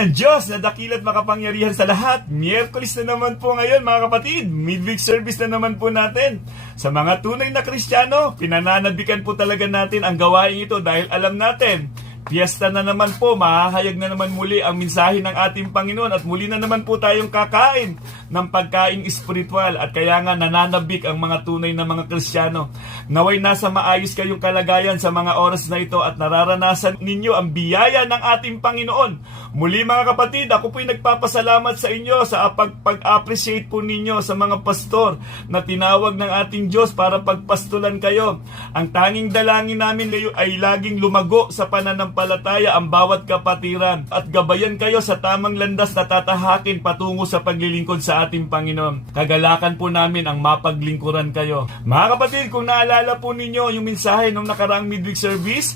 Ng Diyos na dakila't makapangyarihan sa lahat. Miyerkules na naman po ngayon mga kapatid. Midweek service na naman po natin. Sa mga tunay na Kristiyano, pinananabikan po talaga natin ang gawain ito dahil alam natin, piyesta na naman po, mahahayag na naman muli ang mensahe ng ating Panginoon at muli na naman po tayong kakain ng pagkaing espiritual at kaya nga nananabik ang mga tunay na mga Kristiyano. Naway nasa maayos kayong kalagayan sa mga oras na ito at nararanasan ninyo ang biyaya ng ating Panginoon. Muli mga kapatid, ako po'y nagpapasalamat sa inyo sa pag-appreciate po ninyo sa mga pastor na tinawag ng ating Diyos para pagpastulan kayo. Ang tanging dalangin namin ay laging lumago sa pananampalataya ang bawat kapatiran at gabayan kayo sa tamang landas na tatahakin patungo sa paglilingkod sa ating Panginoon. Kagalakan po namin ang mapaglingkuran kayo. Mga kapatid, kung naalala po ninyo yung mensahe nung nakaraang midweek service,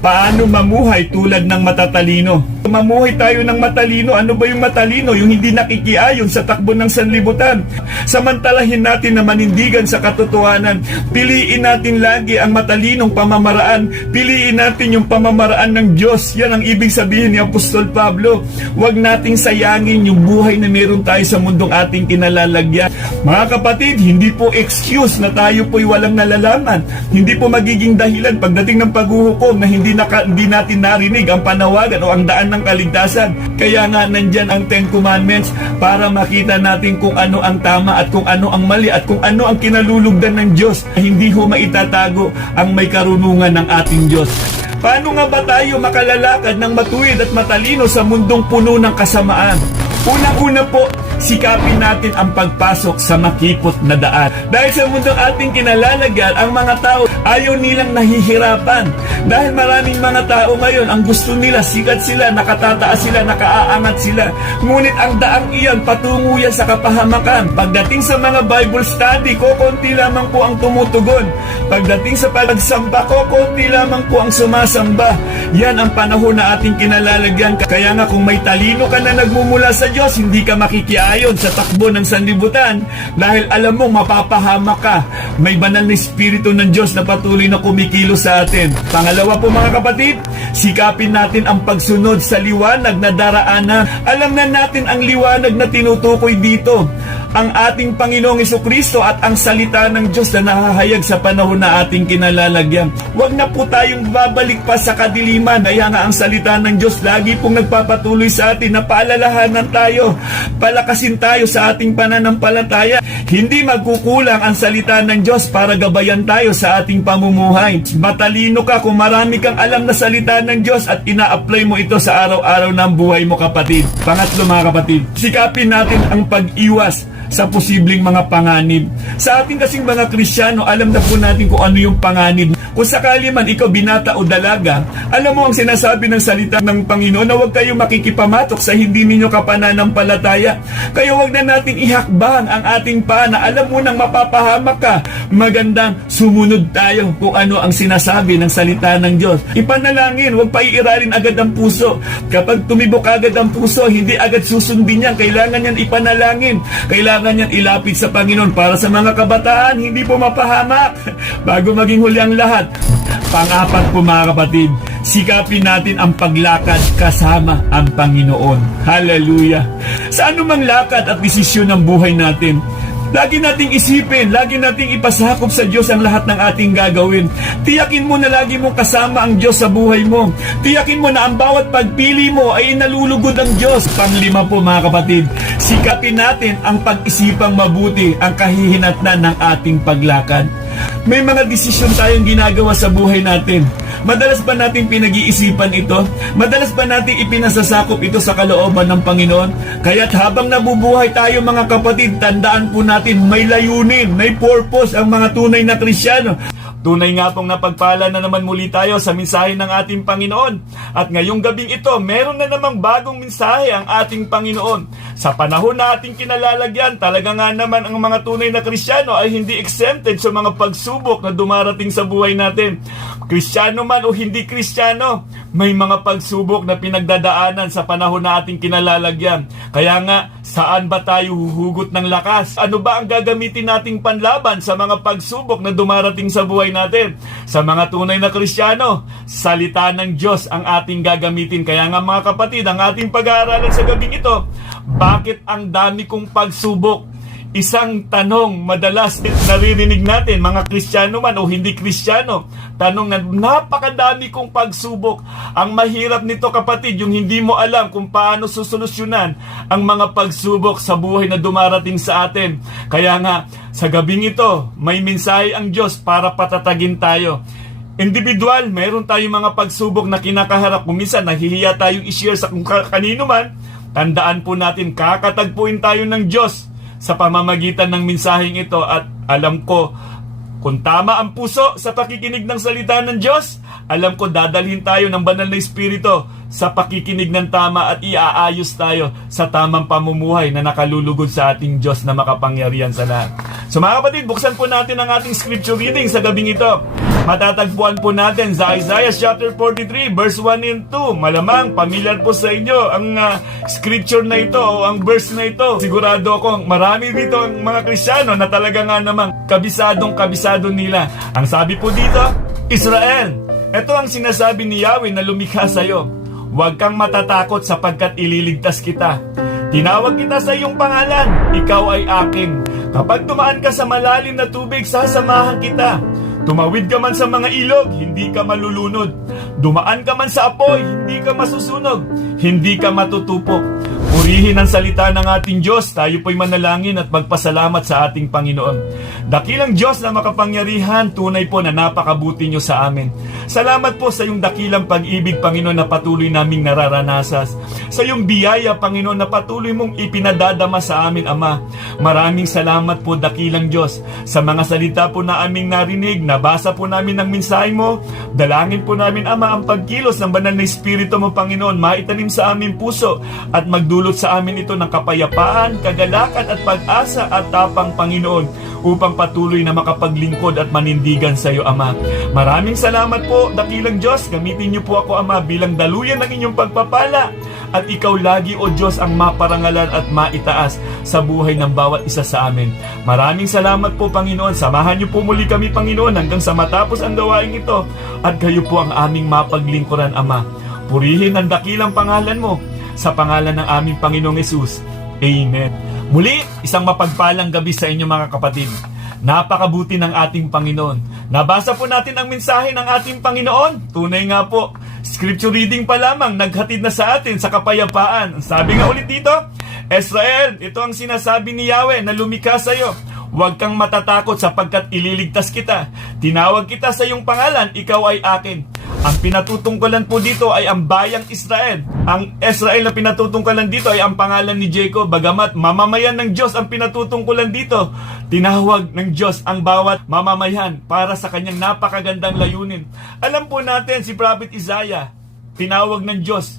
paano mamuhay tulad ng matatalino? Mamuhay tayo ng matalino. Ano ba yung matalino? Yung hindi nakikiayon sa takbo ng sanlibutan. Samantalahin natin na manindigan sa katotohanan. Piliin natin lagi ang matalinong pamamaraan. Piliin natin yung pamamaraan ng Diyos. Yan ang ibig sabihin ni Apostol Pablo. Huwag nating sayangin yung buhay na meron tayo sa mundong ating kinalalagyan. Mga kapatid, hindi po excuse na tayo po'y walang nalalaman. Hindi po magiging dahilan pagdating ng paghuhukom na hindi natin narinig ang panawagan o ang daan ng kaligtasan. Kaya nga nandyan ang Ten Commandments para makita natin kung ano ang tama at kung ano ang mali at kung ano ang kinalulugdan ng Diyos. Hindi ho maitatago ang may karunungan ng ating Diyos. Paano nga ba tayo makalalakad ng matuwid at matalino sa mundong puno ng kasamaan? Unang-una po, sikapin natin ang pagpasok sa makipot na daan. Dahil sa mundong ating kinalalagyan, ang mga tao ayaw nilang nahihirapan. Dahil maraming mga tao ngayon, ang gusto nila, sikat sila, nakatataas sila, nakaaangat sila. Ngunit ang daang iyan, patungo yan sa kapahamakan. Pagdating sa mga Bible study, kokonti lamang po ang tumutugon. Pagdating sa pagsamba, kokonti lamang po ang sumasamba. Yan ang panahon na ating kinalalagyan. Kaya nga kung may talino ka na nagmumula sa Diyos, hindi ka makikiayon sa takbo ng sanlibutan dahil alam mo mapapahamak ka. May banal na espiritu ng Diyos na patuloy na kumikilos sa atin. Pangalawa po mga kapatid, sikapin natin ang pagsunod sa liwanag na daraanan. Alam na natin ang liwanag na tinutukoy dito. Ang ating Panginoong Jesucristo at ang salita ng Diyos na nahahayag sa panahon na ating kinalalagyan. Huwag na po tayong babalik pa sa kadiliman. Kaya nga ang salita ng Diyos lagi pong nagpapatuloy sa atin na paalalahanan tayo, palakasin tayo sa ating pananampalataya. Hindi magkukulang ang salita ng Diyos para gabayan tayo sa ating pamumuhay. Matalino ka kung marami kang alam na salita ng Diyos at ina-apply mo ito sa araw-araw ng buhay mo kapatid. Pangatlo mga kapatid, sikapin natin ang pag-iwas sa posibleng mga panganib. Sa ating kasing mga Kristiyano, alam na po natin kung ano yung panganib. Kung sakali man ikaw binata o dalaga, alam mo ang sinasabi ng salita ng Panginoon na huwag kayo makikipamatok sa hindi ninyo kapananampalataya. Kaya huwag na nating ihakbang ang ating paa na alam mo nang mapapahamak ka. Magandang sumunod tayo kung ano ang sinasabi ng salita ng Diyos. Ipanalangin, huwag pa iiralin agad ang puso. Kapag tumibok agad ang puso, hindi agad susundin yan. Kailangan yan ipanalangin. Kailangan yan ilapit sa Panginoon para sa mga kabataan, hindi po mapahamak bago maging huli ang lahat. Pang-apat po mga kapatid, sikapin natin ang paglakad kasama ang Panginoon. Hallelujah! Sa anumang lakad at desisyon ng buhay natin, lagi nating isipin, lagi nating ipasakop sa Diyos ang lahat ng ating gagawin. Tiyakin mo na lagi mong kasama ang Diyos sa buhay mo. Tiyakin mo na ang bawat pagpili mo ay nalulugod ang Diyos. Panglima po mga kapatid, sikapin natin ang pag-isipang mabuti ang kahihinatnan ng ating paglakad. May mga desisyon tayong ginagawa sa buhay natin. Madalas ba natin pinag-iisipan ito? Madalas ba natin ipinasasakop ito sa kalooban ng Panginoon? Kaya't habang nabubuhay tayo mga kapatid, tandaan po natin may layunin, may purpose ang mga tunay na Kristiyano. Tunay nga pong napagpala na naman muli tayo sa mensahe ng ating Panginoon. At ngayong gabing ito, meron na namang bagong mensahe ang ating Panginoon. Sa panahon na ating kinalalagyan, talaga nga naman ang mga tunay na Kristiyano ay hindi exempted sa mga pagsubok na dumarating sa buhay natin. Kristiyano man o hindi Kristiyano, may mga pagsubok na pinagdadaanan sa panahon na ating kinalalagyan. Kaya nga, Saan ba tayo huhugot ng lakas? Ano ba ang gagamitin nating panlaban sa mga pagsubok na dumarating sa buhay natin? Sa mga tunay na Kristiyano, salita ng Diyos ang ating gagamitin. Kaya nga mga kapatid, ang ating pag-aaralan sa gabing ito, bakit ang dami kong pagsubok? Isang tanong madalas naririnig natin, mga Kristiyano man o hindi Kristiyano, tanong na napakadami kong pagsubok. Ang mahirap nito kapatid, yung hindi mo alam kung paano susolusyonan ang mga pagsubok sa buhay na dumarating sa atin. Kaya nga, sa gabing ito, may mensahe ang Diyos para patatagin tayo. Individual, mayroon tayong mga pagsubok na kinakaharap. Kung minsan, nahihiya tayong i-share sa kung kanino man, tandaan po natin, kakatagpuin tayo ng Diyos sa pamamagitan ng mensaheng ito, at alam ko kung tama ang puso sa pakikinig ng salita ng Diyos, alam ko dadalhin tayo ng banal na Espiritu sa pakikinig ng tama at iaayos tayo sa tamang pamumuhay na nakalulugod sa ating Diyos na makapangyarihan sa lahat. So mga kapatid, buksan po natin ang ating scripture reading sa gabing ito. Matatagpuan po natin sa Isaiah chapter 43 verse 1 and 2. Malamang familiar po sa inyo ang scripture na ito o ang verse na ito. Sigurado akong marami dito ang mga Kristiyano na talaga nga namang kabisado nila. Ang sabi po dito, Israel, ito ang sinasabi ni Yahweh na lumikha sa iyo. Huwag kang matatakot sapagkat ililigtas kita. Tinawag kita sa iyong pangalan, ikaw ay akin. Kapag dumaan ka sa malalim na tubig, sasamahan kita. Tumawid ka man sa mga ilog, hindi ka malulunod. Dumaan ka man sa apoy, hindi ka masusunog. Hindi ka matutupok. Purihin ang salita ng ating Diyos. Tayo po'y manalangin at magpasalamat sa ating Panginoon. Dakilang Diyos na makapangyarihan, tunay po na napakabuti niyo sa amin. Salamat po sa iyong dakilang pag-ibig, Panginoon, na patuloy naming nararanasas. Sa iyong biyaya, Panginoon, na patuloy mong ipinadadama sa amin, Ama. Maraming salamat po, dakilang Diyos, sa mga salita po na aming narinig. Nabasa po namin ang mensahe mo. Dalangin po namin, Ama, ang pagkilos ng banal na Espiritu mo, Panginoon, maitanim sa aming puso at magdulot sa amin ito ng kapayapaan, kagalakan at pag-asa at tapang, Panginoon, upang patuloy na makapaglingkod at manindigan sa iyo, Ama. Maraming salamat po, dakilang Diyos. Gamitin niyo po ako, Ama, bilang daluyan ng inyong pagpapala. At ikaw lagi, O Diyos, ang maparangalan at maitaas sa buhay ng bawat isa sa amin. Maraming salamat po, Panginoon. Samahan niyo po muli kami, Panginoon, hanggang sa matapos ang gawain ito. At kayo po ang aming mapaglingkuran, Ama. Purihin ang dakilang pangalan mo sa pangalan ng aming Panginoong Hesus. Amen. Muli, isang mapagpalang gabi sa inyo, mga kapatid. Napakabuti ng ating Panginoon. Nabasa po natin ang mensahe ng ating Panginoon. Tunay nga po, scripture reading pa lamang naghatid na sa atin sa kapayapaan. Sabi nga ulit dito, Israel, ito ang sinasabi ni Yahweh na lumikha sa iyo. Huwag kang matatakot sapagkat ililigtas kita. Tinawag kita sa iyong pangalan, ikaw ay akin. Ang pinatutungkulan po dito ay ang bayang Israel. Ang Israel na pinatutungkulan dito ay ang pangalan ni Jacob. Bagamat mamamayan ng Diyos ang pinatutungkulan dito, tinawag ng Diyos ang bawat mamamayan para sa kanyang napakagandang layunin. Alam po natin si Prophet Isaiah, tinawag ng Diyos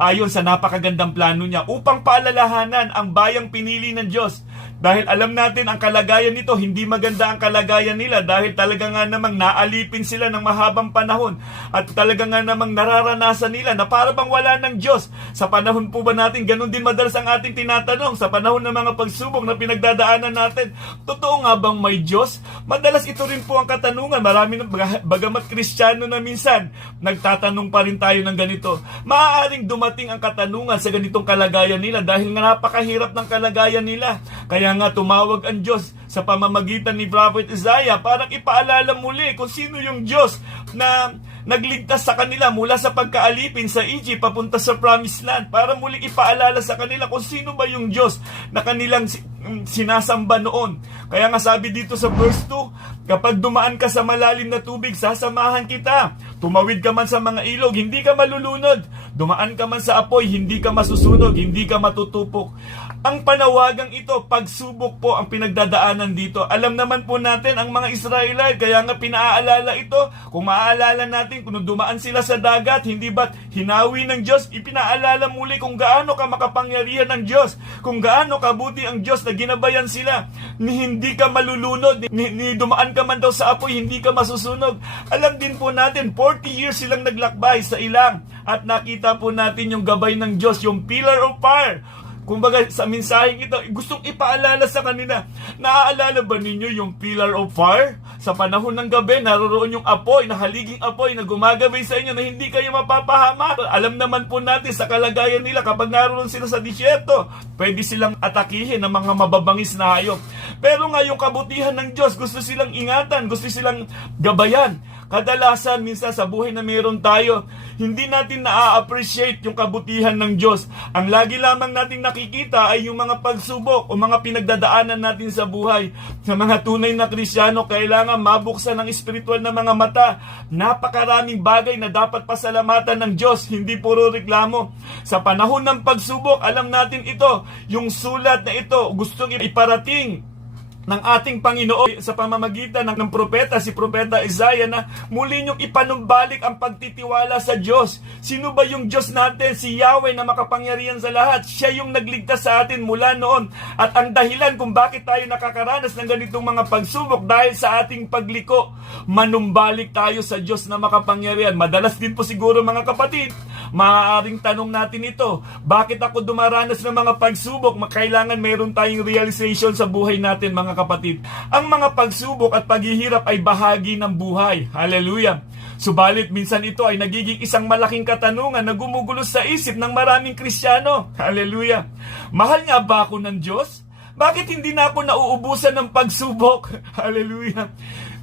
ayon sa napakagandang plano niya upang paalalahanan ang bayang pinili ng Diyos. Dahil alam natin ang kalagayan nito, hindi maganda ang kalagayan nila dahil talaga nga namang naalipin sila ng mahabang panahon at talaga nga namang nararanasan nila na para bang wala ng Diyos. Sa panahon po ba natin, ganun din madalas ang ating tinatanong sa panahon ng mga pagsubok na pinagdadaanan natin, totoo nga bang may Diyos? Madalas ito rin po ang katanungan. Marami ng bagamat Kristiyano na minsan, nagtatanong pa rin tayo ng ganito. Maaaring dumating ang katanungan sa ganitong kalagayan nila dahil nga napakahirap ng kalagayan nila. Kaya nga tumawag ang Diyos sa pamamagitan ni Prophet Isaiah para ipaalala muli kung sino yung Diyos na nagligtas sa kanila mula sa pagkaalipin sa Egypt papunta sa Promised Land, para muli ipaalala sa kanila kung sino ba yung Diyos na kanilang sinasamba noon. Kaya nga sabi dito sa verse 2, kapag dumaan ka sa malalim na tubig, sasamahan kita. Tumawid ka man sa mga ilog, hindi ka malulunod. Dumaan ka man sa apoy, hindi ka masusunog, hindi ka matutupok. Ang panawagang ito, pagsubok po ang pinagdadaanan dito. Alam naman po natin ang mga Israelite, kaya nga pinaaalala ito. Kung maaalala natin, kung dumaan sila sa dagat, hindi ba't hinawi ng Diyos? Ipinaalala muli kung gaano ka makapangyarihan ng Diyos, kung gaano kabuti ang Diyos na ginabayan sila. Ni hindi ka malulunod, ni dumaan ka man daw sa apoy, hindi ka masusunog. Alam din po natin, 40 years silang naglakbay sa ilang at nakita po natin yung gabay ng Diyos, yung pillar of fire. Kumbaga sa mensaheng ito, gustong ipaalala sa kanila. Naaalala ba ninyo yung pillar of fire? Sa panahon ng gabi, naroroon yung apoy, haliging apoy na gumagabay sa inyo na hindi kayo mapapahama. Alam naman po natin sa kalagayan nila kapag naroon sila sa disyerto, pwede silang atakihin ng mga mababangis na hayop. Pero nga yung kabutihan ng Diyos, gusto silang ingatan, gusto silang gabayan. Kadalasan, minsan sa buhay na meron tayo, hindi natin na-appreciate yung kabutihan ng Diyos. Ang lagi lamang nating nakikita ay yung mga pagsubok o mga pinagdadaanan natin sa buhay. Sa mga tunay na Kristiyano, kailangan mabuksan ng espiritual na mga mata. Napakaraming bagay na dapat pasalamatan ng Diyos, hindi puro reklamo. Sa panahon ng pagsubok, alam natin ito, yung sulat na ito, gustong iparating ng ating Panginoon sa pamamagitan ng propeta, si Propeta Isaiah, na muli niyong ipanumbalik ang pagtitiwala sa Diyos. Sino ba yung Diyos natin? Si Yahweh na makapangyarihan sa lahat. Siya yung nagligtas sa atin mula noon. At ang dahilan kung bakit tayo nakakaranas ng ganitong mga pagsubok dahil sa ating pagliko, manumbalik tayo sa Diyos na makapangyarihan. Madalas din po siguro mga kapatid, maaaring tanong natin ito, bakit ako dumaranas ng mga pagsubok? Kailangan meron tayong realization sa buhay natin mga kapatid. Ang mga pagsubok at paghihirap ay bahagi ng buhay. Hallelujah! Subalit minsan ito ay nagiging isang malaking katanungan na gumugulo sa isip ng maraming Kristiyano. Hallelujah! Mahal nga ba ako ng Diyos? Bakit hindi na ako nauubusan ng pagsubok? Hallelujah!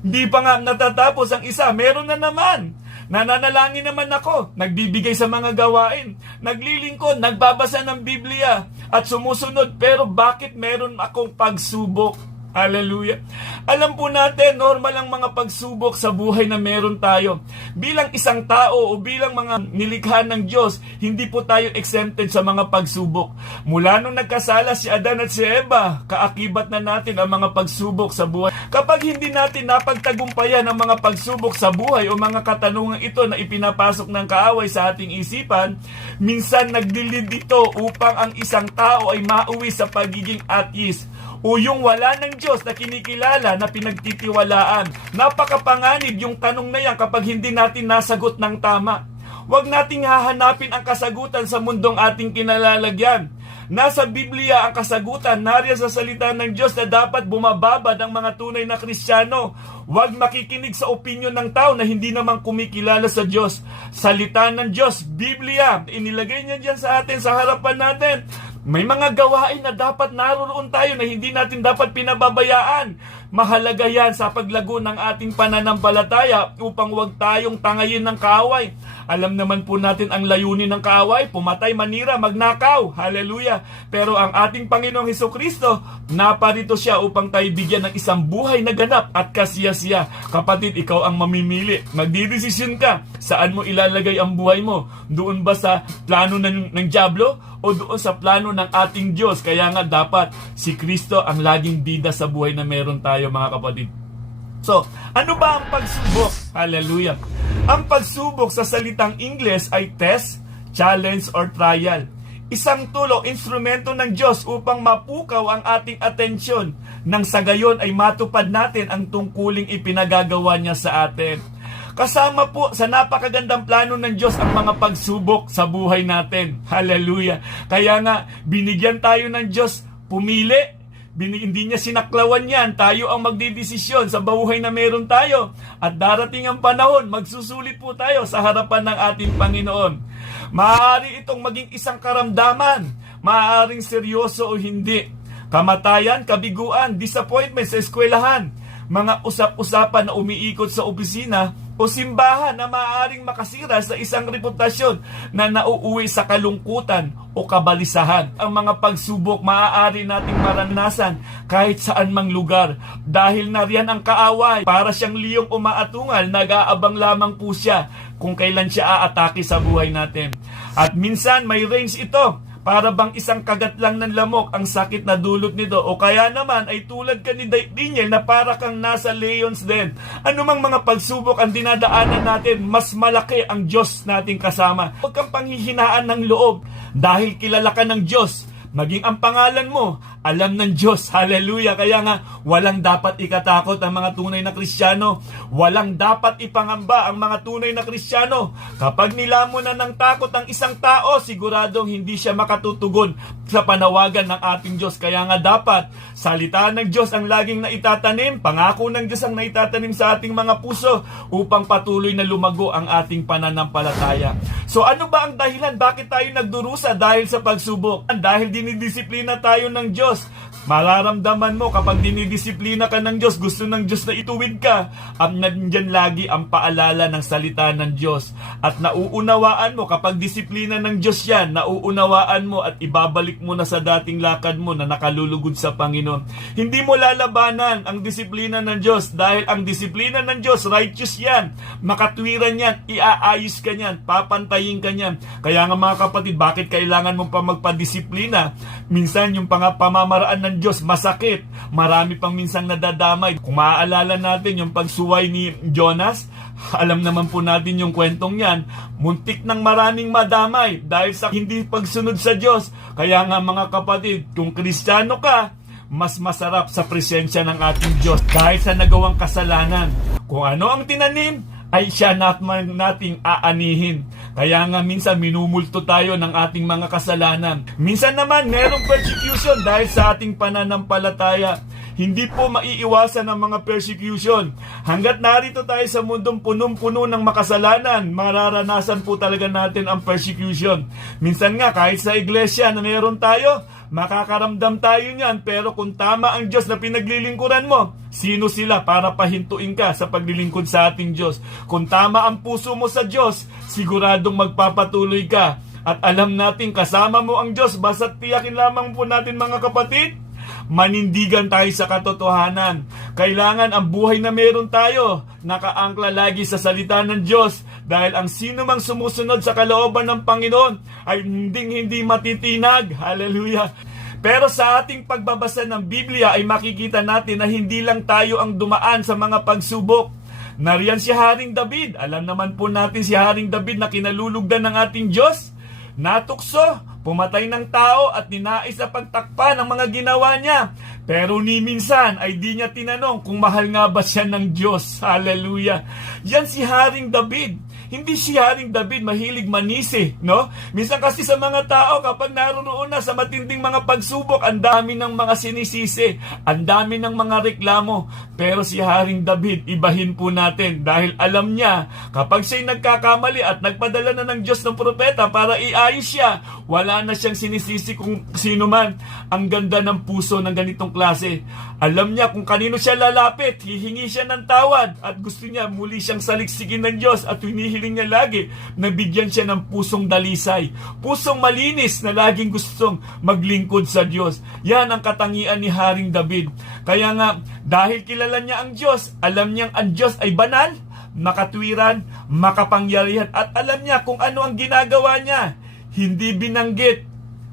Hindi pa nga natatapos ang isa, meron na naman. Nananalangin naman ako, nagbibigay sa mga gawain, naglilingkod, nagbabasa ng Biblia at sumusunod, pero bakit meron akong pagsubok? Hallelujah. Alam po natin, normal ang mga pagsubok sa buhay na meron tayo. Bilang isang tao o bilang mga nilikha ng Diyos, hindi po tayo exempted sa mga pagsubok. Mula nung nagkasala si Adan at si Eva, kaakibat na natin ang mga pagsubok sa buhay. Kapag hindi natin napagtagumpayan ang mga pagsubok sa buhay o mga katanungan ito na ipinapasok ng kaaway sa ating isipan, minsan nagdilid ito upang ang isang tao ay mauwi sa pagiging atheist o yung wala ng Diyos na kinikilala na pinagtitiwalaan. Napakapanganib yung tanong na yan kapag hindi natin nasagot ng tama. Huwag nating hahanapin ang kasagutan sa mundong ating kinalalagyan. Nasa Biblia ang kasagutan, nariyan sa salita ng Diyos na dapat bumababad ang mga tunay na Kristiyano. Huwag makikinig sa opinyon ng tao na hindi naman kumikilala sa Diyos. Salita ng Diyos, Biblia, inilagay niya dyan sa atin, sa harapan natin. May mga gawain na dapat naroon tayo na hindi natin dapat pinababayaan. Mahalaga yan sa paglago ng ating pananampalataya upang huwag tayong tangayin ng kaaway. Alam naman po natin ang layunin ng kaaway, pumatay, manira, magnakaw. Hallelujah! Pero ang ating Panginoong Hesukristo, naparito siya upang tayo bigyan ng isang buhay na ganap at kasiyasiya. Kapatid, ikaw ang mamimili. Magdidesisyon ka, saan mo ilalagay ang buhay mo? Doon ba sa plano ng dyablo? O doon sa plano ng ating Diyos? Kaya nga dapat si Kristo ang laging bida sa buhay na meron tayo mga kapatid. So, ano ba ang pagsubok? Hallelujah! Ang pagsubok sa salitang Ingles ay test, challenge, or trial. Isang tool o instrumento ng Diyos upang mapukaw ang ating atensyon nang sa gayon ay matupad natin ang tungkuling ipinagagawa niya sa atin. Kasama po sa napakagandang plano ng Diyos ang mga pagsubok sa buhay natin. Hallelujah! Kaya nga, binigyan tayo ng Diyos pumili. Hindi niya sinaklawan yan. Tayo ang magdidesisyon sa buhay na meron tayo. At darating ang panahon, magsusulit po tayo sa harapan ng ating Panginoon. Maaari itong maging isang karamdaman. Maaaring seryoso o hindi. Kamatayan, kabiguan, disappointment sa eskwelahan. Mga usap-usapan na umiikot sa opisina o simbahan na maaaring makasira sa isang reputasyon na nauuwi sa kalungkutan o kabalisahan. Ang mga pagsubok maaari nating maranasan kahit saan mang lugar dahil nariyan ang kaaway. Para siyang liyong umaatungal, nag-aabang lamang po siya kung kailan siya aatake sa buhay natin. At minsan may range ito. Para bang isang kagat lang ng lamok ang sakit na dulot nito, o kaya naman ay tulad ka ni Daniel na para kang nasa Leon's Den. Anumang mga pagsubok ang dinadaanan natin, mas malaki ang Diyos nating kasama. Huwag kang panghihinaan ng loob dahil kilala ka ng Diyos. Maging ang pangalan mo alam ng Diyos. Hallelujah. Kaya nga, walang dapat ikatakot ang mga tunay na Kristiyano. Walang dapat ipangamba ang mga tunay na Kristiyano. Kapag nilamon na ng takot ang isang tao, siguradong hindi siya makatutugon sa panawagan ng ating Diyos. Kaya nga dapat, salita ng Diyos ang laging naitatanim, pangako ng Diyos ang naitatanim sa ating mga puso upang patuloy na lumago ang ating pananampalataya. So ano ba ang dahilan? Bakit tayo nagdurusa? Dahil sa pagsubok. Dahil dinidisiplina tayo ng Diyos. Mararamdaman mo kapag dinidisiplina ka ng Diyos, gusto ng Diyos na ituwid ka, nandyan lagi ang paalala ng salita ng Diyos. At nauunawaan mo kapag disiplina ng Diyos yan, nauunawaan mo at ibabalik mo na sa dating lakad mo na nakalulugod sa Panginoon. Hindi mo lalabanan ang disiplina ng Diyos dahil ang disiplina ng Diyos, righteous yan, makatwiran yan, iaayos ka yan, papantayin ka yan. Kaya nga mga kapatid, bakit kailangan mo pa magpadisiplina? Minsan yung pamamaraan ng Diyos masakit, marami pang minsang nadadamay. Kung maaalala natin yung pagsuway ni Jonas, alam naman po natin yung kwentong yan, muntik ng maraming madamay dahil sa hindi pagsunod sa Diyos. Kaya nga mga kapatid, kung Kristiyano ka, mas masarap sa presensya ng ating Diyos dahil sa nagawang kasalanan. Kung ano ang tinanim, ay siya nating aanihin. Kaya nga minsan minumulto tayo ng ating mga kasalanan. Minsan naman merong persecution dahil sa ating pananampalataya. Hindi po maiiwasan ang mga persecution. Hanggat narito tayo sa mundong punong-puno ng makasalanan, mararanasan po talaga natin ang persecution. Minsan nga kahit sa iglesia na meron tayo, makakaramdam tayo niyan, pero kung tama ang Diyos na pinaglilingkuran mo, sino sila para pahintuin ka sa paglilingkod sa ating Diyos? Kung tama ang puso mo sa Diyos, siguradong magpapatuloy ka. At alam natin kasama mo ang Diyos, basta't tiyakin lamang po natin mga kapatid, manindigan tayo sa katotohanan. Kailangan ang buhay na meron tayo, nakaangkla lagi sa salita ng Diyos. Dahil ang sino mang sumusunod sa kalooban ng Panginoon ay hindi matitinag. Hallelujah. Pero sa ating pagbabasa ng Biblia ay makikita natin na hindi lang tayo ang dumaan sa mga pagsubok. Nariyan si Haring David. Alam naman po natin si Haring David na kinalulugdan ng ating Diyos. Natukso, pumatay ng tao at ninais na pagtakpan ng mga ginawa niya. Pero ni minsan ay di niya tinanong kung mahal nga ba siya ng Diyos. Hallelujah. Yan si Haring David. Hindi si Haring David mahilig manisi, no? Minsan kasi sa mga tao kapag naroon na sa matinding mga pagsubok, ang dami ng mga sinisisi, ang dami ng mga reklamo. Pero si Haring David, ibahin po natin dahil alam niya kapag siya'y nagkakamali at nagpadala na ng Diyos ng propeta para iayos siya, wala na siyang sinisisi kung sino man. Ang ganda ng puso ng ganitong klase. Alam niya kung kanino siya lalapit, hihingi siya ng tawad at gusto niya muli siyang saliksikin ng Diyos at hinihiling niya lagi na bigyan siya ng pusong dalisay, pusong malinis na laging gustong maglingkod sa Diyos. Yan ang katangian ni Haring David. Kaya nga, dahil kilala niya ang Diyos, alam niyang ang Diyos ay banal, makatwiran, makapangyarihan at alam niya kung ano ang ginagawa niya. Hindi binanggit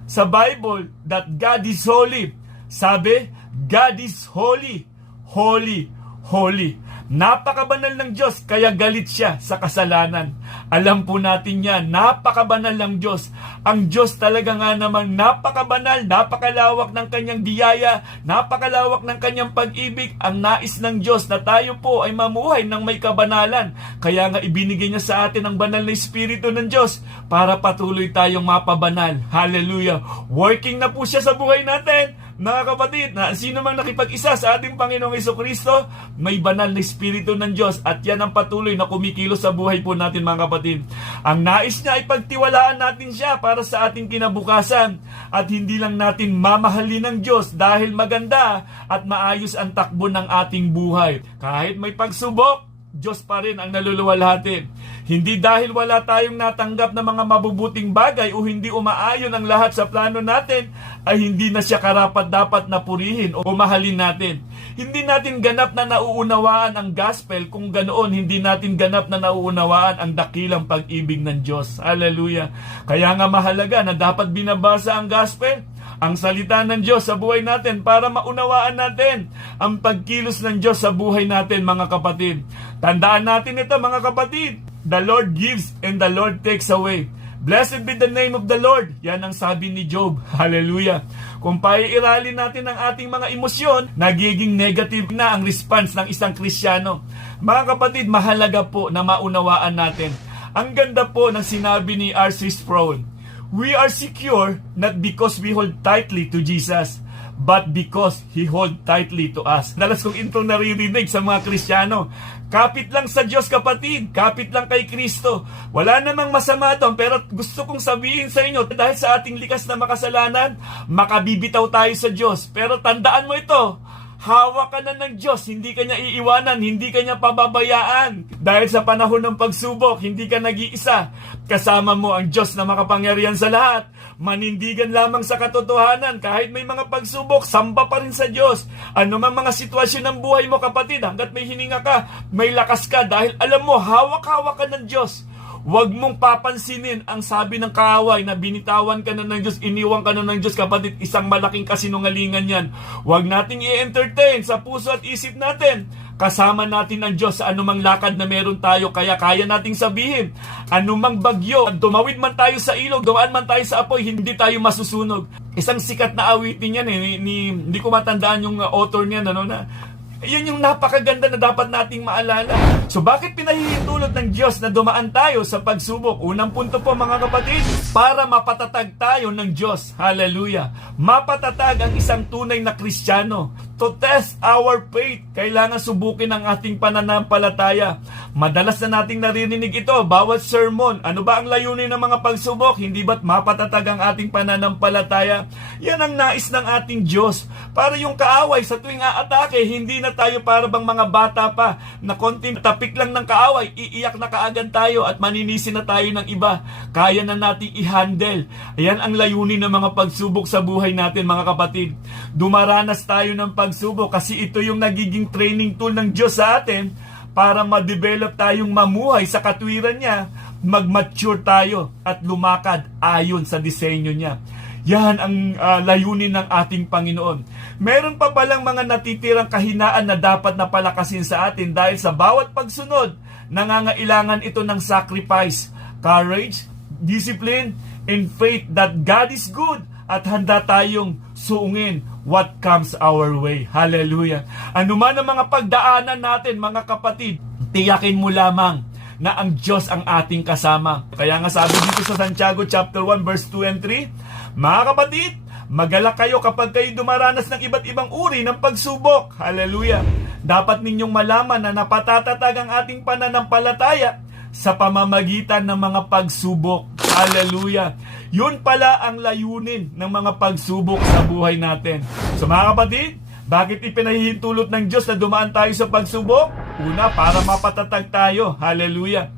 sa Bible that God is holy. Sabi, God is holy, holy, holy. Napakabanal ng Diyos, kaya galit siya sa kasalanan. Alam po natin yan, napakabanal ng Diyos. Ang Diyos talaga nga naman napakabanal, napakalawak ng kanyang biyaya, napakalawak ng kanyang pag-ibig. Ang nais ng Diyos na tayo po ay mamuhay ng may kabanalan. Kaya nga ibinigay niya sa atin ang banal na Espiritu ng Diyos para patuloy tayong mapabanal. Hallelujah! Working na po siya sa buhay natin. Mga kapatid, na sino mang nakipag-isa sa ating Panginoong Jesucristo, may banal na Espiritu ng Diyos at yan ang patuloy na kumikilos sa buhay po natin mga kapatid. Ang nais niya ay pagtiwalaan natin siya para sa ating kinabukasan at hindi lang natin mamahalin ng Diyos dahil maganda at maayos ang takbo ng ating buhay. Kahit may pagsubok, Diyos pa rin ang naluluwalhati. Hindi dahil wala tayong natanggap na mga mabubuting bagay o hindi umaayon ang lahat sa plano natin, ay hindi na siya karapat-dapat na purihin o mahalin natin. Hindi natin ganap na nauunawaan ang gospel kung ganoon hindi natin ganap na nauunawaan ang dakilang pag-ibig ng Diyos. Hallelujah! Kaya nga mahalaga na dapat binabasa ang gospel, ang salita ng Diyos sa buhay natin para maunawaan natin ang pagkilos ng Diyos sa buhay natin mga kapatid. Tandaan natin ito mga kapatid. The Lord gives and the Lord takes away. Blessed be the name of the Lord. Yan ang sabi ni Job. Hallelujah. Kung paiiralin natin ang ating mga emosyon, nagiging negative na ang response ng isang Kristiyano. Mga kapatid, mahalaga po na maunawaan natin. Ang ganda po ng sinabi ni R.C. Sproul. We are secure not because we hold tightly to Jesus, but because He hold tightly to us. Dalas kong intro naririnig sa mga Kristiyano. Kapit lang sa Diyos, kapatid. Kapit lang kay Kristo. Wala namang masama doon, pero gusto kong sabihin sa inyo, dahil sa ating likas na makasalanan, makabibitaw tayo sa Diyos. Pero tandaan mo ito, hawak ka na ng Diyos, hindi ka niya iiwanan, hindi ka niya pababayaan. Dahil sa panahon ng pagsubok, hindi ka nag-iisa. Kasama mo ang Diyos na makapangyarihan sa lahat. Manindigan lamang sa katotohanan. Kahit may mga pagsubok, samba pa rin sa Diyos. Ano man mga sitwasyon ng buhay mo, kapatid, hanggat may hininga ka, may lakas ka, dahil alam mo, hawak-hawak ka ng Diyos. Huwag mong papansinin ang sabi ng kaaway na binitawan ka na ng Diyos, iniwan ka na ng Diyos, kapatid. Isang malaking kasinungalingan yan. Huwag nating i-entertain sa puso at isip natin. Kasama natin ang Diyos sa anumang lakad na meron tayo, kaya kaya nating sabihin, anumang bagyo, tumawid man tayo sa ilog, dumaan man tayo sa apoy, hindi tayo masusunog. Isang sikat na awitin yan, hindi ko matandaan yung author niyan, yun yung napakaganda na dapat nating maalala. So bakit pinahihintulot ng Diyos na dumaan tayo sa pagsubok? Unang punto po mga kapatid, para mapatatag tayo ng Diyos. Hallelujah. Mapatatag ang isang tunay na Kristiyano. To test our faith, kailangan subukin ang ating pananampalataya. Madalas na nating naririnig ito, bawat sermon. Ano ba ang layunin ng mga pagsubok? Hindi ba't mapatatag ang ating pananampalataya? Yan ang nais ng ating Diyos. Para yung kaaway sa tuwing aatake, hindi na tayo para bang mga bata pa na konting tapik lang ng kaaway, iiyak na kaagad tayo at maninisi na tayo ng iba. Kaya na natin i-handle. Ayan ang layunin ng mga pagsubok sa buhay natin mga kapatid. Dumaranas tayo ng pagsubok kasi ito yung nagiging training tool ng Diyos sa atin para ma-develop tayong mamuhay sa katwiran niya, mag-mature tayo at lumakad ayon sa disenyo niya. Yan ang layunin ng ating Panginoon. Meron pa palang mga natitirang kahinaan na dapat na palakasin sa atin dahil sa bawat pagsunod, nangangailangan ito ng sacrifice, courage, discipline, and faith that God is good at handa tayong suungin what comes our way. Hallelujah. Ano man ang mga pagdaanan natin, mga kapatid, tiyakin mo lamang na ang Diyos ang ating kasama. Kaya nga sabi dito sa Santiago chapter 1 verse 2 and 3, mga kapatid, magalak kayo kapag kayo dumaranas ng iba't ibang uri ng pagsubok. Hallelujah. Dapat ninyong malaman na napatatatag ang ating pananampalataya sa pamamagitan ng mga pagsubok. Hallelujah. Yun pala ang layunin ng mga pagsubok sa buhay natin. So mga kapatid, bakit ipinahihintulot ng Diyos na dumaan tayo sa pagsubok? Una, para mapatatag tayo. Hallelujah.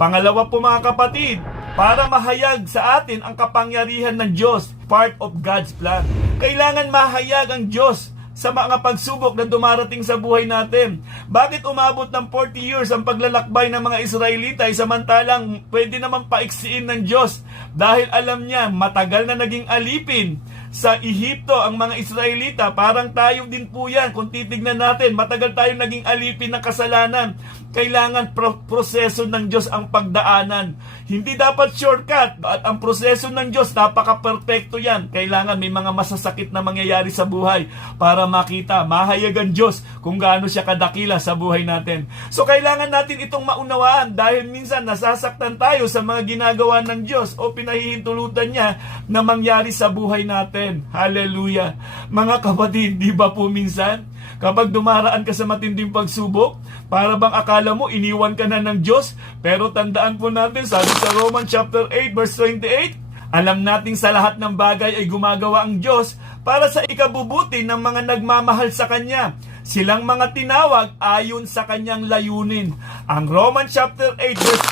Pangalawa po mga kapatid, para mahayag sa atin ang kapangyarihan ng Diyos, part of God's plan. Kailangan mahayag ang Diyos sa mga pagsubok na dumarating sa buhay natin. Bakit umabot ng 40 years ang paglalakbay ng mga Israelita samantalang pwede naman paiksiin ng Diyos dahil alam niya matagal na naging alipin sa Ehipto ang mga Israelita. Parang tayo din po yan. Kung titignan natin, matagal tayong naging alipin ng kasalanan. Kailangan proseso ng Diyos ang pagdaanan. Hindi dapat shortcut. At ang proseso ng Diyos, napaka-perfecto yan. Kailangan may mga masasakit na mangyayari sa buhay para makita, mahayag ang Diyos kung gaano siya kadakila sa buhay natin. So kailangan natin itong maunawaan dahil minsan nasasaktan tayo sa mga ginagawa ng Diyos o pinahihintulutan niya na mangyari sa buhay natin. Hallelujah. Mga kapatid, di ba po minsan, kapag dumaraan ka sa matinding pagsubok, para bang akala mo iniwan ka na ng Diyos? Pero tandaan po natin, sabi sa Romans chapter 8 verse 28, alam nating sa lahat ng bagay ay gumagawa ang Diyos para sa ikabubuti ng mga nagmamahal sa Kanya. Silang mga tinawag ayon sa Kanyang layunin. Ang Romans chapter 8 verse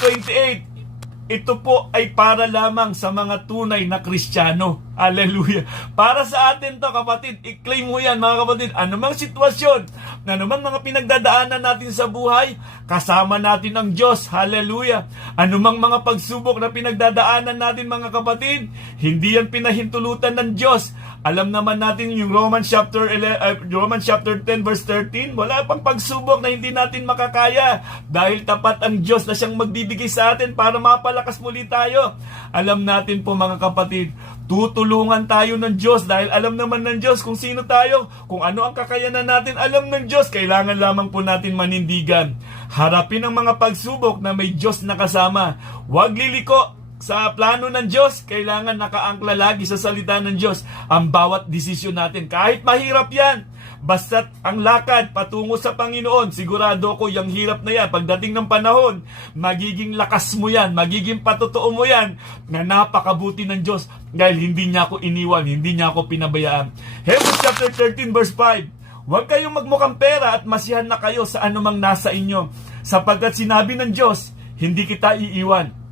28, ito po ay para lamang sa mga tunay na Kristiyano. Hallelujah. Para sa atin to kapatid, i-claim mo yan mga kapatid. Anumang sitwasyon, anumang mga pinagdadaanan natin sa buhay, kasama natin ang Diyos. Hallelujah. Anumang mga pagsubok na pinagdadaanan natin mga kapatid, hindi yan pinahintulutan ng Diyos. Alam naman natin yung Romans chapter 10 verse 13, wala pang pagsubok na hindi natin makakaya dahil tapat ang Diyos na siyang magbibigay sa atin para mapalakas muli tayo. Alam natin po mga kapatid, tutulungan tayo ng Diyos dahil alam naman ng Diyos kung sino tayo, kung ano ang kakayanan natin. Alam ng Diyos, kailangan lamang po natin manindigan. Harapin ang mga pagsubok na may Diyos na kasama. Huwag liliko sa plano ng Diyos. Kailangan nakaangkla lagi sa salita ng Diyos ang bawat desisyon natin. Kahit mahirap yan, basta't ang lakad patungo sa Panginoon, sigurado ko yung hirap na yan, pagdating ng panahon, magiging lakas mo yan, magiging patotoo mo yan, na napakabuti ng Diyos dahil hindi niya ako iniwan, hindi niya ako pinabayaan. Hebrews chapter 13 verse 5, huwag kayong magmukhang pera at masihan na kayo sa anumang nasa inyo, sapagkat sinabi ng Diyos, hindi kita iiwan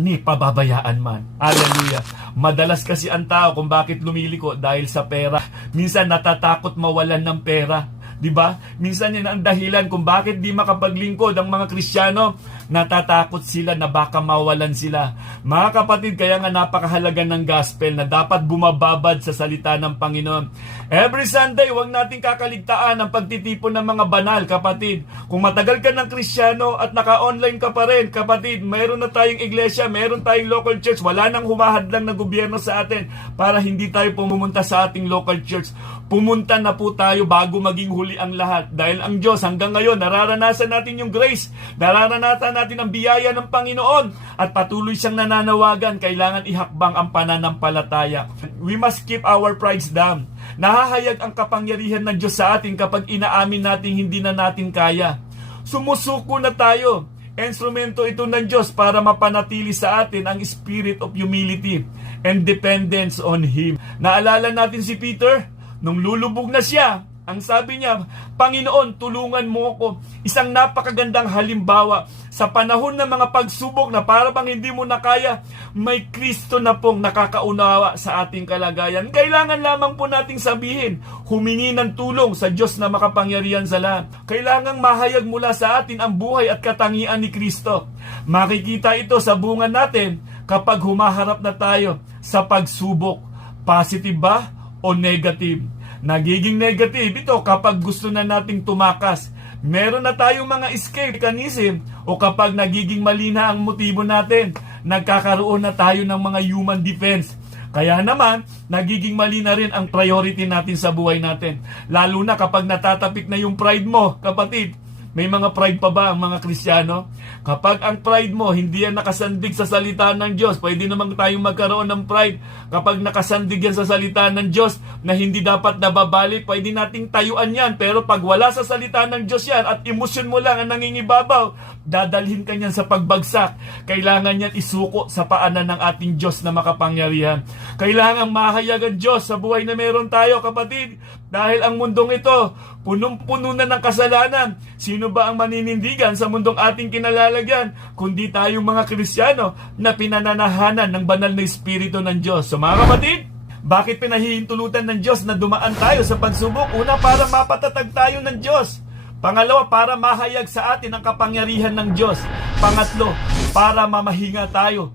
ni pababayaan man. Hallelujah. Madalas kasi ang tao kung bakit lumiliko dahil sa pera. Minsan natatakot mawalan ng pera. 'Di ba? Minsan yan ang dahilan kung bakit di makapaglingkod ang mga Kristiyano. Natatakot sila na baka mawalan sila. Mga kapatid, kaya nga napakahalaga ng gospel na dapat bumababad sa salita ng Panginoon. Every Sunday, huwag natin kakaligtaan ang pagtitipon ng mga banal, kapatid. Kung matagal ka ng Kristiyano at naka-online ka pa rin, kapatid, mayroon na tayong iglesia, mayroon tayong local church, wala nang humahadlang na gobyerno sa atin para hindi tayo pumunta sa ating local church. Pumunta na po tayo bago maging huli ang lahat. Dahil ang Diyos hanggang ngayon, nararanasan natin yung grace, nararanasan natin ang biyaya ng Panginoon, at patuloy siyang nananawagan, kailangan ihakbang ang pananampalataya. We must keep our prides down. Nahahayag ang kapangyarihan ng Diyos sa atin kapag inaamin natin hindi na natin kaya. Sumusuko na tayo. Instrumento ito ng Diyos para mapanatili sa atin ang spirit of humility and dependence on Him. Naalala natin si Peter, nung lulubog na siya, ang sabi niya, Panginoon, tulungan mo ako. Isang napakagandang halimbawa sa panahon ng mga pagsubok na para bang hindi mo na kaya, may Kristo na pong nakakaunawa sa ating kalagayan. Kailangan lamang po nating sabihin, humingi ng tulong sa Diyos na makapangyarihan sa lahat. Kailangang mahayag mula sa atin ang buhay at katangian ni Kristo. Makikita ito sa bunga natin kapag humaharap na tayo sa pagsubok. Positive ba o negative? Nagiging negative ito kapag gusto na nating tumakas. Meron na tayong mga escape mechanism o kapag nagiging mali na ang motibo natin, nagkakaroon na tayo ng mga human defense. Kaya naman, nagiging mali na rin ang priority natin sa buhay natin. Lalo na kapag natatapik na yung pride mo, kapatid. May mga pride pa ba ang mga Kristiyano? Kapag ang pride mo hindi yan nakasandig sa salita ng Diyos, pwede naman tayong magkaroon ng pride. Kapag nakasandig yan sa salita ng Diyos na hindi dapat nababalik, pwede nating tayuan yan. Pero pag wala sa salita ng Diyos yan at emosyon mo lang ang nangingibabaw, dadalhin ka niyan sa pagbagsak. Kailangan yan isuko sa paanan ng ating Diyos na makapangyarihan. Kailangan mahayag ang Diyos sa buhay na meron tayo, kapatid. Dahil ang mundong ito, punong-puno na ng kasalanan. Sino ba ang maninindigan sa mundong ating kinalalagyan, kundi tayong mga Kristiyano na pinananahanan ng banal na Espiritu ng Diyos? So mga kapatid, bakit pinahihintulutan ng Diyos na dumaan tayo sa pagsubok? Una, para mapatatag tayo ng Diyos. Pangalawa, para mahayag sa atin ang kapangyarihan ng Diyos. Pangatlo, para mamahinga tayo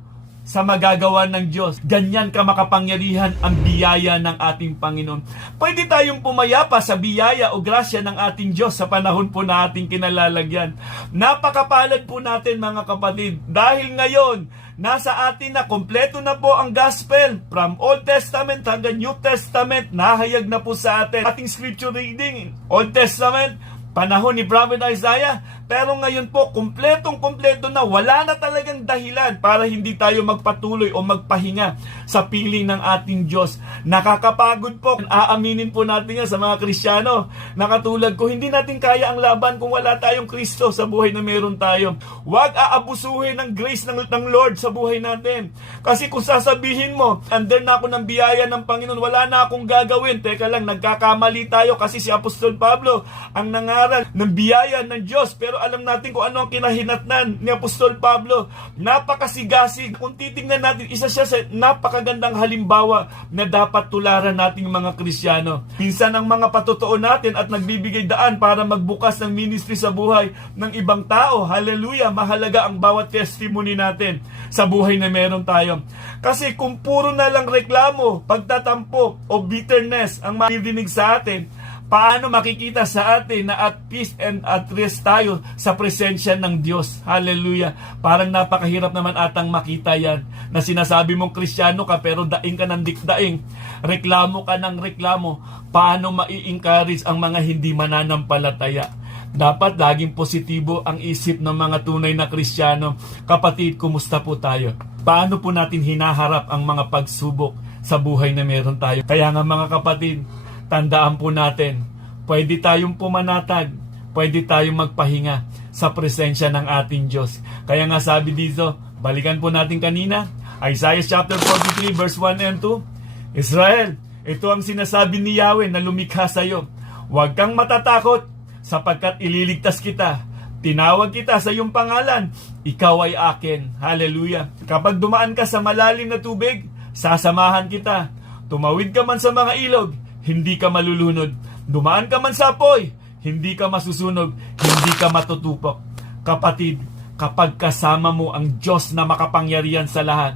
sa magagawa ng Diyos. Ganyan ka makapangyarihan ang biyaya ng ating Panginoon. Pwede tayong pumayapa sa biyaya o grasya ng ating Diyos sa panahon po na ating kinalalagyan. Napakapalad po natin mga kapatid. Dahil ngayon, nasa atin na, kompleto na po ang gospel. From Old Testament hanggang New Testament, nahayag na po sa atin. Ating scripture reading, Old Testament, panahon ni Prophet Isaiah. Pero ngayon po, kompletong-kompleto na, wala na talagang dahilan para hindi tayo magpatuloy o magpahinga sa piling ng ating Diyos. Nakakapagod po. Aaminin po natin yan sa mga Kristiyano na katulad ko, hindi natin kaya ang laban kung wala tayong Kristo sa buhay na meron tayo. Huwag aabusuhin ng grace ng Lord sa buhay natin. Kasi kung sasabihin mo, under na ako ng biyaya ng Panginoon, wala na akong gagawin. Teka lang, nagkakamali tayo kasi si Apostol Pablo ang nangaral ng biyaya ng Diyos. Pero alam natin kung ano ang kinahinatnan ni Apostol Pablo. Napakasigasig. Kung titingnan natin, isa siya sa napakagandang halimbawa na dapat tularan nating mga Kristiyano. Minsan ang mga patotoo natin at nagbibigay daan para magbukas ng ministry sa buhay ng ibang tao. Hallelujah! Mahalaga ang bawat testimony natin. sa buhay na meron tayo. Kasi kung puro na lang reklamo, pagtatampo o bitterness ang maridinig sa atin, paano makikita sa atin na at peace and at rest tayo sa presensya ng Diyos? Hallelujah. Parang napakahirap naman atang makita yan, na sinasabi mong Kristiyano ka pero daing ka ng dikdaing, reklamo ka ng reklamo. Paano mai-encourage ang mga hindi mananampalataya? Dapat laging positibo ang isip ng mga tunay na Kristiyano. Kapatid, kumusta po tayo? Paano po natin hinaharap ang mga pagsubok sa buhay na meron tayo? Kaya nga mga kapatid, tandaan po natin, pwede tayong pumanatag, pwede tayong magpahinga sa presensya ng ating Diyos. Kaya nga sabi dito, balikan po natin kanina, Isaiah chapter 43 verse 1 and 2, Israel, ito ang sinasabi ni Yahweh na lumikha sa iyo. Huwag kang matatakot sapagkat ililigtas kita. Tinawag kita sa iyong pangalan, ikaw ay akin. Hallelujah. Kapag dumaan ka sa malalim na tubig, sasamahan kita. Tumawid ka man sa mga ilog, hindi ka malulunod. Dumaan ka man sa apoy, hindi ka masusunog, hindi ka matutupok. Kapatid, kapag kasama mo ang Diyos na makapangyarihan sa lahat,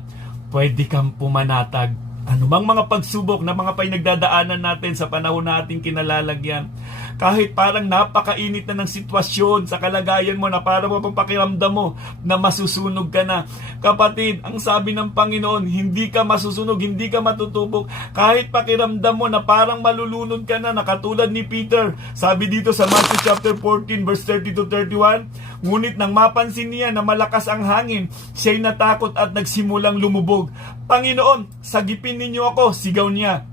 pwede kang pumanatag. Anumang mga pagsubok na mga pinagdadaanan natin sa panahon na ating kinalalagyan, kahit parang napakainit na ng sitwasyon sa kalagayan mo na parang mapapakiramdam mo na masusunog ka na. Kapatid, ang sabi ng Panginoon, hindi ka masusunog, hindi ka matutubok. Kahit pakiramdam mo na parang malulunod ka na katulad ni Peter. Sabi dito sa Matthew chapter 14 verse 30-31, ngunit nang mapansin niya na malakas ang hangin, siya'y natakot at nagsimulang lumubog. Panginoon, sagipin ninyo ako, sigaw niya.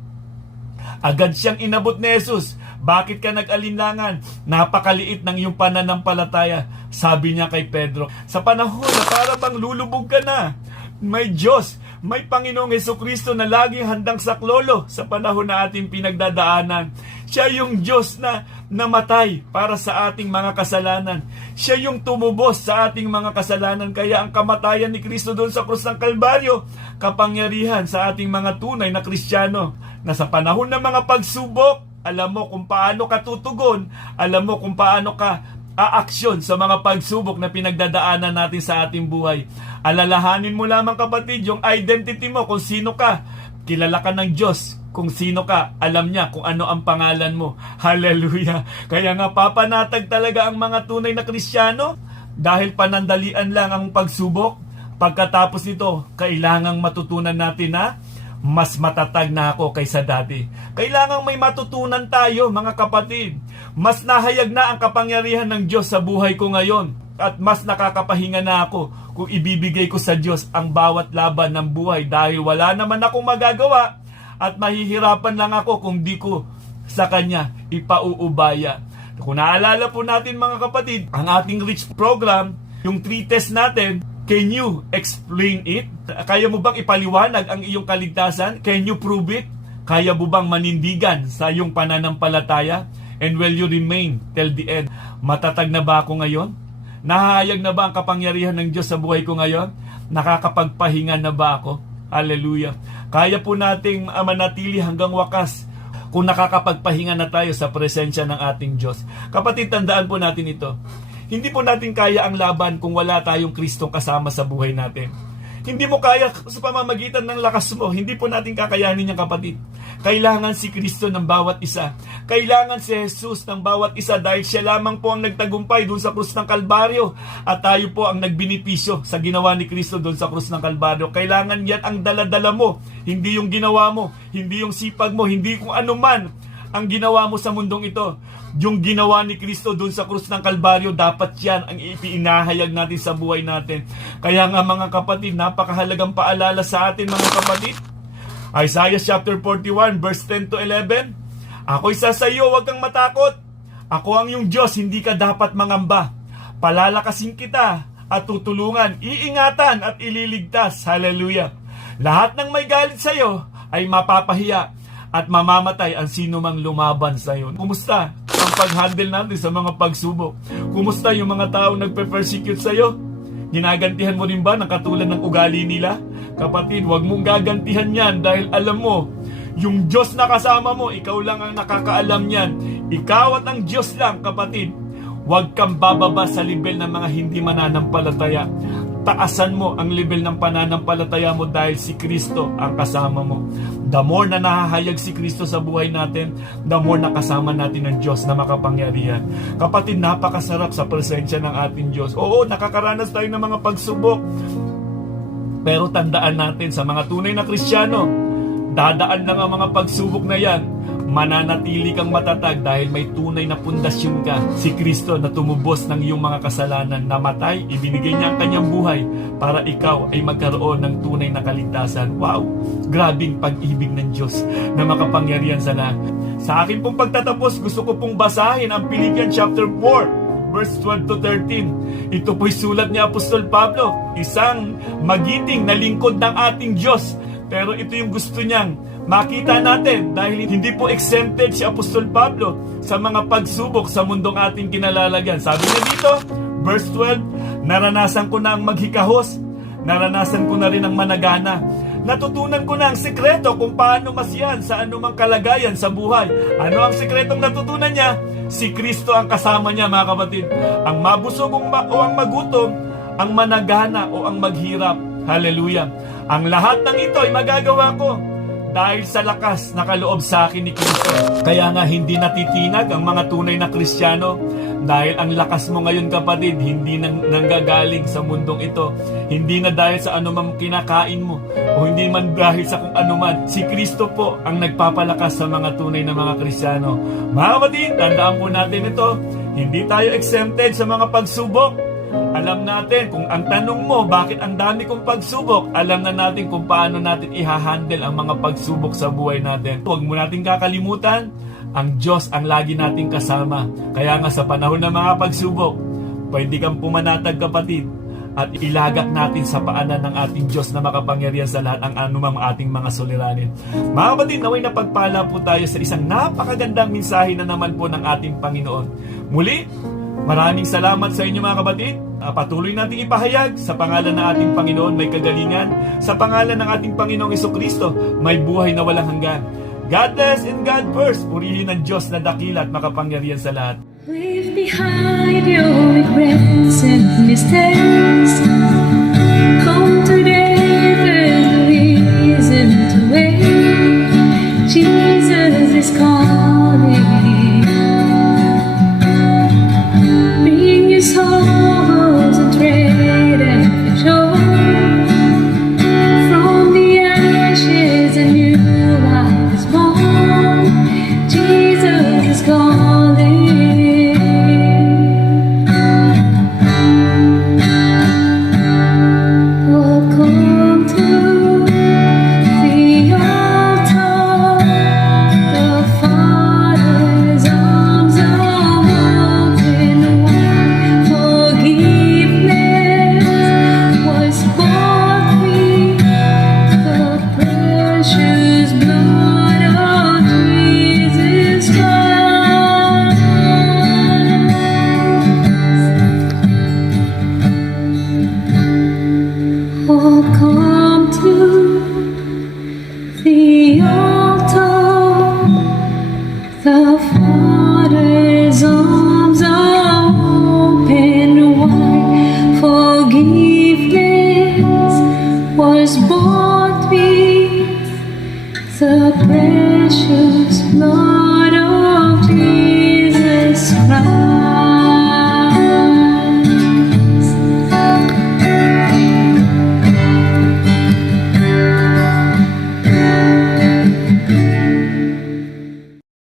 Agad siyang inabot ni Jesus. Bakit ka nag-alinlangan? Napakaliit ng iyong pananampalataya, sabi niya kay Pedro. Sa panahon na para bang lulubog ka na, may Diyos, may Panginoong Hesukristo na laging handang saklolo sa panahon na ating pinagdadaanan. Siya yung Diyos na namatay para sa ating mga kasalanan. Siya yung tumubos sa ating mga kasalanan. Kaya ang kamatayan ni Kristo doon sa krus ng Kalbaryo, kapangyarihan sa ating mga tunay na Kristiyano, na sa panahon ng mga pagsubok, alam mo kung paano ka tutugon, alam mo kung paano ka aaksyon sa mga pagsubok na pinagdadaanan natin sa ating buhay. Alalahanin mo lamang kapatid, yung identity mo, kung sino ka. Kilala ka ng Diyos kung sino ka. Alam niya kung ano ang pangalan mo. Hallelujah. Kaya nga papanatag talaga ang mga tunay na Kristiyano dahil panandalian lang ang pagsubok. Pagkatapos nito, kailangang matutunan natin na mas matatag na ako kaysa dati. Kailangang may matutunan tayo mga kapatid. Mas nahayag na ang kapangyarihan ng Diyos sa buhay ko ngayon. At mas nakakapahinga na ako kung ibibigay ko sa Diyos ang bawat laban ng buhay. Dahil wala naman akong magagawa at mahihirapan lang ako kung di ko sa Kanya ipauubaya. Kung naalala po natin mga kapatid, ang ating REACH program, yung 3 test natin, can you explain it? Kaya mo bang ipaliwanag ang iyong kaligtasan? Can you prove it? Kaya mo bang manindigan sa iyong pananampalataya? And will you remain till the end? Matatag na ba ako ngayon? Nahahayag na ba ang kapangyarihan ng Diyos sa buhay ko ngayon? Nakakapagpahinga na ba ako? Hallelujah. Kaya po nating manatili hanggang wakas kung nakakapagpahinga na tayo sa presensya ng ating Diyos. Kapatid, tandaan po natin ito. Hindi po natin kaya ang laban kung wala tayong Kristong kasama sa buhay natin. Hindi mo kaya sa pamamagitan ng lakas mo. Hindi po natin kakayanin yan kapatid. Kailangan si Kristo ng bawat isa. Kailangan si Jesus ng bawat isa dahil siya lamang po ang nagtagumpay doon sa krus ng Kalbaryo. At tayo po ang nagbinipisyo sa ginawa ni Kristo doon sa krus ng Kalbaryo. Kailangan yan ang daladala mo. Hindi yung ginawa mo. Hindi yung sipag mo. Hindi kung ano man ang ginawa mo sa mundong ito. Yung ginawa ni Kristo doon sa krus ng Kalbaryo, dapat yan ang ipinahayag natin sa buhay natin. Kaya nga mga kapatid, napakahalagang paalala sa atin mga kapatid. Isaiah chapter 41 verse 10 to 11, ako'y sa iyo, huwag kang matakot. Ako ang iyong Diyos, hindi ka dapat mangamba. Palalakasin kita at tutulungan, iingatan at ililigtas. Hallelujah. Lahat ng may galit sa iyo ay mapapahiya at mamamatay ang sino mang lumaban sa iyo. Kumusta ang pag-handle natin sa mga pagsubok? Kumusta yung mga taong nagpe-persecute sa iyo? Ginagantihan mo rin ba ng katulad ng ugali nila? Kapatid, huwag mong gagantihan yan dahil alam mo, yung Diyos na kasama mo, ikaw lang ang nakakaalam yan. Ikaw at ang Diyos lang, kapatid. Huwag kang bababa sa level ng mga hindi mananampalataya. taasan mo ang level ng pananampalataya mo dahil si Kristo ang kasama mo. The more na nahahayag si Kristo sa buhay natin, the more nakasama natin ang Diyos na makapangyarihan. Kapatid, napakasarap sa presensya ng ating Diyos. Oo, nakakaranas tayo ng mga pagsubok. Pero tandaan natin, sa mga tunay na Kristiyano, dadaan lang ang mga pagsubok na yan, mananatili kang matatag dahil may tunay na pundasyon ka. Si Kristo na tumubos ng iyong mga kasalanan, namatay, ibinigay niya ang kanyang buhay para ikaw ay magkaroon ng tunay na kaligtasan. Wow! Grabing pag-ibig ng Diyos na makapangyarihan sa lahat. Sa akin pong pagtatapos, gusto ko pong basahin ang Philippians chapter 4, verse 12 to 13. Ito po'y sulat ni Apostol Pablo, isang magiting na lingkod ng ating Diyos. Pero ito yung gusto niyang makita natin dahil hindi po exempted si Apostol Pablo sa mga pagsubok sa mundong ating kinalalagyan. Sabi niya dito, verse 12, naranasan ko na ang maghikahos, naranasan ko na rin ang managana. Natutunan ko na ang sikreto kung paano masiyahan sa anumang kalagayan sa buhay. Ano ang sikretong natutunan niya? Si Kristo ang kasama niya, mga kapatid. Ang mabusog o ang magutom, ang managana o ang maghirap. Hallelujah. Ang lahat ng ito ay magagawa ko dahil sa lakas na kaloob sa akin ni Kristo. Kaya nga hindi natitinag ang mga tunay na Kristiyano dahil ang lakas mo ngayon, kapatid, hindi nanggagaling sa mundong ito. Hindi na dahil sa anumang kinakain mo o hindi man dahil sa kung anuman. Si Kristo po ang nagpapalakas sa mga tunay na mga Kristiyano. Mga kapatid, tandaan po natin ito. Hindi tayo exempted sa mga pagsubok. Alam natin kung ang tanong mo, bakit ang dami kong pagsubok, alam na natin kung paano natin i-handle ang mga pagsubok sa buhay natin. Huwag mo natin kakalimutan, ang Diyos ang lagi nating kasama. Kaya nga sa panahon ng mga pagsubok, pwede kang pumanatag, kapatid, at ilagak natin sa paanan ng ating Diyos na makapangyarihan sa lahat ang anumang ating mga suliranin. Mga kapatid, naway napagpala po tayo sa isang napakagandang mensahe na naman po ng ating Panginoon. Muli, maraming salamat sa inyo, mga kapatid. Patuloy natin ipahayag sa pangalan ng ating Panginoon may kagalingan. Sa pangalan ng ating Panginoong Jesucristo may buhay na walang hanggan. God bless and God first. Purihin ang Diyos na dakila at makapangyarihan sa lahat. Leave behind your regrets and mistakes. Come together, the reason to wait. Jesus is calling. Bring your sorrows and trade and joy. From the ashes a new life is born. Jesus is calling. The Father's arms are open wide. Forgiveness was bought with the precious blood of Jesus.